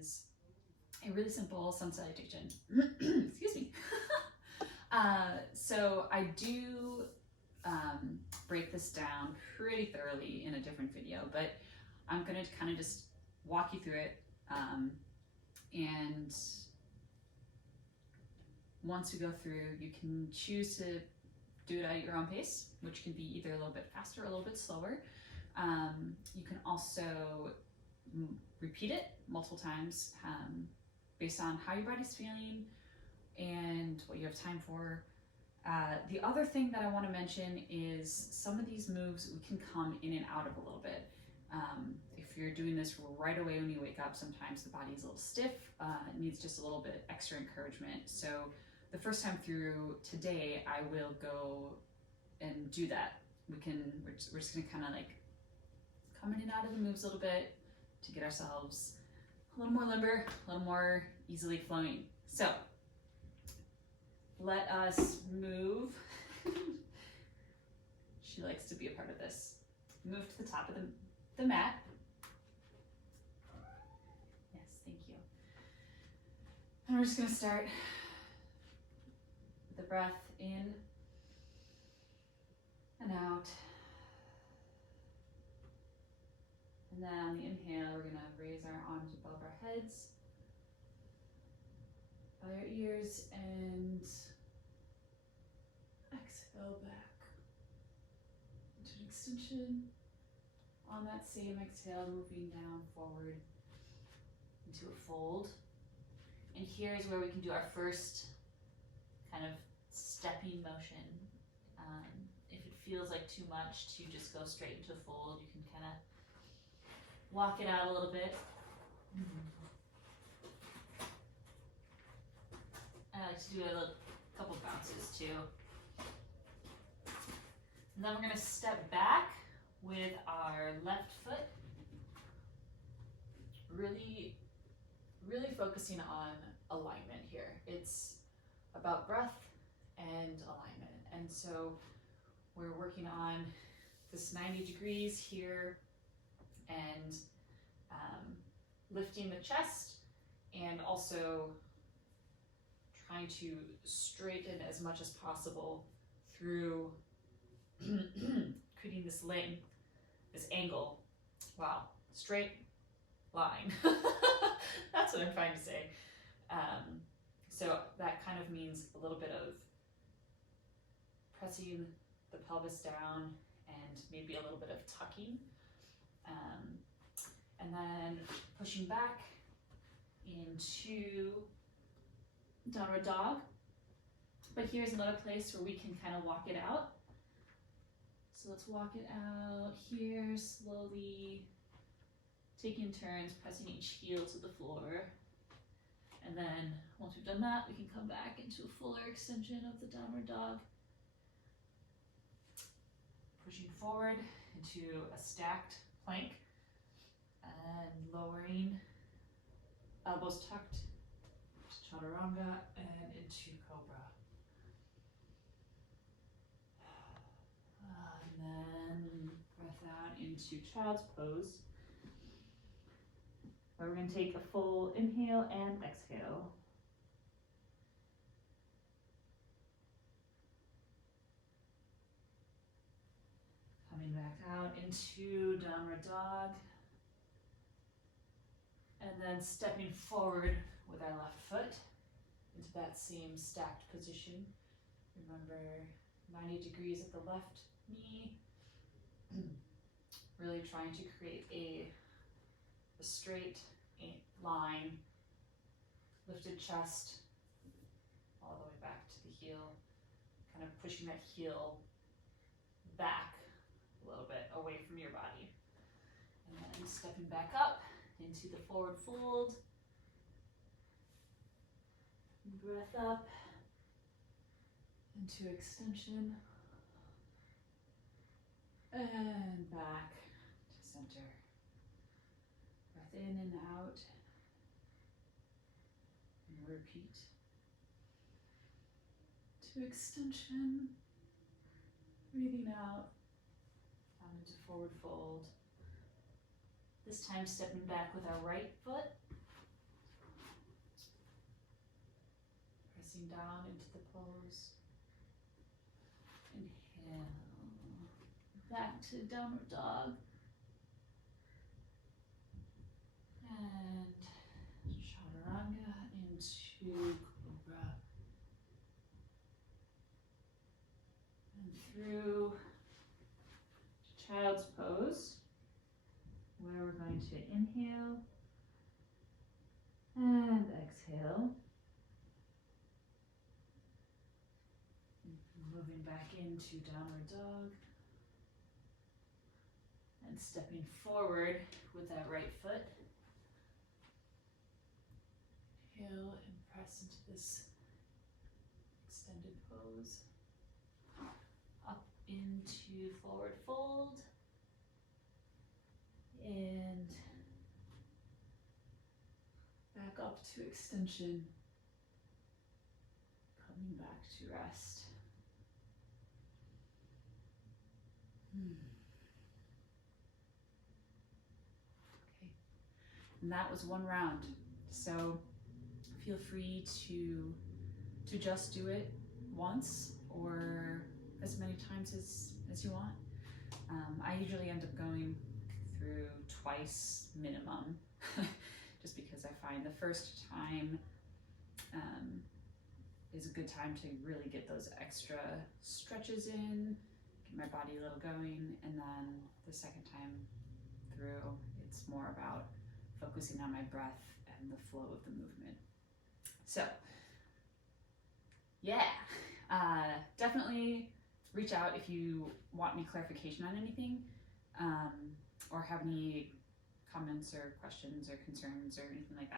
is a really simple sun salutation. Excuse me. So I do break this down pretty thoroughly in a different video, but I'm going to kind of just walk you through it. And once we go through, you can choose to do it at your own pace, which can be either a little bit faster or a little bit slower. You can also repeat it multiple times based on how your body's feeling and what you have time for. The other thing that I want to mention is some of these moves we can come in and out of a little bit. If you're doing this right away when you wake up, sometimes the body's a little stiff, it needs just a little bit extra encouragement. So the first time through today, I will go and do that. We're just gonna kind of like come in and out of the moves a little bit to get ourselves a little more limber, a little more easily flowing. So let us move. She likes to be a part of this. Move to the top of the mat. Yes, thank you. And we're just gonna start with the breath in and out. And then on the inhale, we're gonna raise our arms above our heads, by our ears, and exhale back into an extension. On that same exhale, moving down forward into a fold. And here is where we can do our first kind of stepping motion. If it feels like too much to just go straight into a fold, you can kind of walk it out a little bit. I like to do a couple bounces too. And then we're going to step back with our left foot, really focusing on alignment here. It's about breath and alignment. And so we're working on this 90 degrees here and lifting the chest and also trying to straighten as much as possible through creating this length, this angle. Wow, straight line. That's what I'm trying to say. So that kind of means a little bit of pressing the pelvis down and maybe a little bit of tucking. And then pushing back into downward dog. But here's another place where we can kind of walk it out. So let's walk it out here, slowly taking turns, pressing each heel to the floor. And then once we've done that, we can come back into a fuller extension of the downward dog. Pushing forward into a stacked plank and lowering, elbows tucked, to chaturanga and into cobra. And then breath out into child's pose, where we're going to take a full inhale and exhale. Coming back out into downward dog. And then stepping forward with our left foot into that same stacked position. Remember, 90 degrees at the left knee. Really trying to create a straight line, lifted chest, all the way back to the heel, kind of pushing that heel back a little bit away from your body. And then stepping back up into the forward fold. Breath up into extension. And back to center. Breath in and out. And repeat. To extension. Breathing out. Down into forward fold. This time stepping back with our right foot. pressing down into the pose. Inhale. Back to downward dog. And chaturanga into cobra. And through child's pose, where we're going to inhale and exhale. Moving back into downward dog. And stepping forward with that right foot. Inhale and press into this extended pose. Up into forward fold. And back up to extension. Coming back to rest. Okay, and that was one round. So feel free to just do it once or as many times as you want. I usually end up going through twice minimum, just because I find the first time is a good time to really get those extra stretches in, get my body a little going, and then the second time through, it's more about focusing on my breath and the flow of the movement. So, yeah, definitely reach out if you want any clarification on anything, or have any comments or questions or concerns or anything like that.